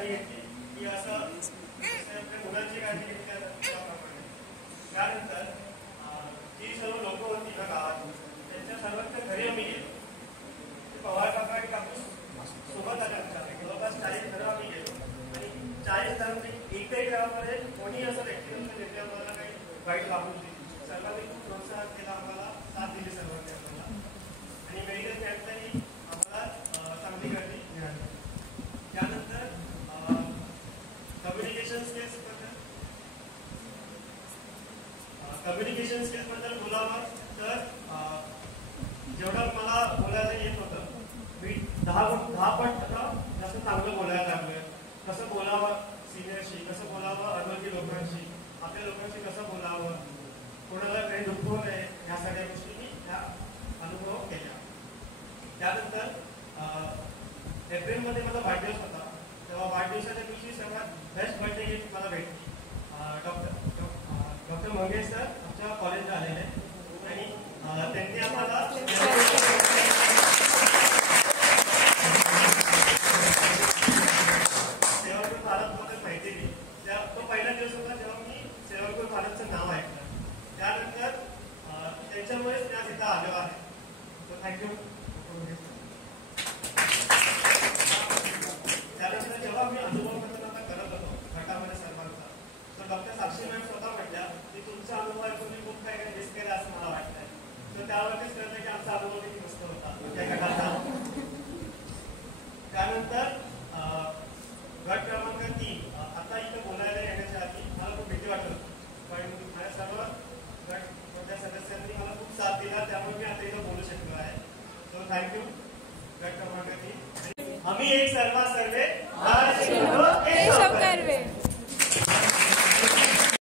काळजी घेतली की असं आपल्या मुलांची काळजी घेतली त्याप्रमाणे. त्यानंतर जी सर्व लोक होती ना गावात त्यांच्या सर्वांच्या घरी आम्ही गेलो. पवार काका आणि काकू सोबत आले आमच्या. जवळपास 40 घरं आम्ही गेलो आणि 40 घरांपैकी एकही घरामध्ये कोणी असं व्यक्ती नव्हतं ज्याच्या आम्हाला काही वाईट वागून दिली. सर्वांनी खूप प्रोत्साहन केला, आम्हाला साथ दिली सर्वांनी आम्हाला. आणि मेडिकल कॅम्पलाही आम्हाला चांगली गर्दी मिळाली. त्यानंतर कम्युनिकेशन स्किल्स बद्दल बोलावं तर जेवढं मला बोलायला येत होतं मी 10 पट जास्त चांगलं बोलायला लागलोय. कसं बोलावं सिनियरशी, कसं बोलावं अनोळखी लोकांशी, आपल्या लोकांशी कसं बोलावं, कोणाला काही दुखवू नये, ह्या सगळ्या गोष्टी मी त्या अनुभव केल्या. त्यानंतर एप्रिलमध्ये माझा वाढदिवस होता. तेव्हा वाढदिवसाच्या दिवशी सर्वात बेस्ट बर्थडे गिफ्ट मला भेटली. डॉक्टर मंगेश सर आमच्या कॉलेजला आलेले आणि त्यांनी आम्हाला सेवाकृत भारतबद्दल माहिती दिली. तो पहिला दिवस होता जेव्हा मी सेवाकृत भारतचं नाव ऐकलं. त्यानंतर त्यांच्यामुळेच मी आज इथं आलो आहे. तर थँक्यू. त्यानंतर जेव्हा मी अनुभव कथन करत होतो गटामध्ये सर्वांचा तर डॉक्टर साक्षी मॅम स्वतः म्हटल्या की तुमचा अनुभव ऐकून मी खूप काही काही मिस केलं असं मला वाटतंय. तर त्यावरतीच कळलं की आमचा अनुभव किती मस्त होता त्या गटाचा. त्यानंतर गट क्रमांक 3 आता इथं बोलायला येण्याच्या आधी मला खूप भीती वाटत होती. पण माझ्या सर्व गटमधल्या सदस्यांनी मला खूप साथ दिला, त्यामुळे मी आता इथं बोलू शकलो आहे. So thank you. गट क्रमांक 3. आम्ही एक सर्वा सर्वे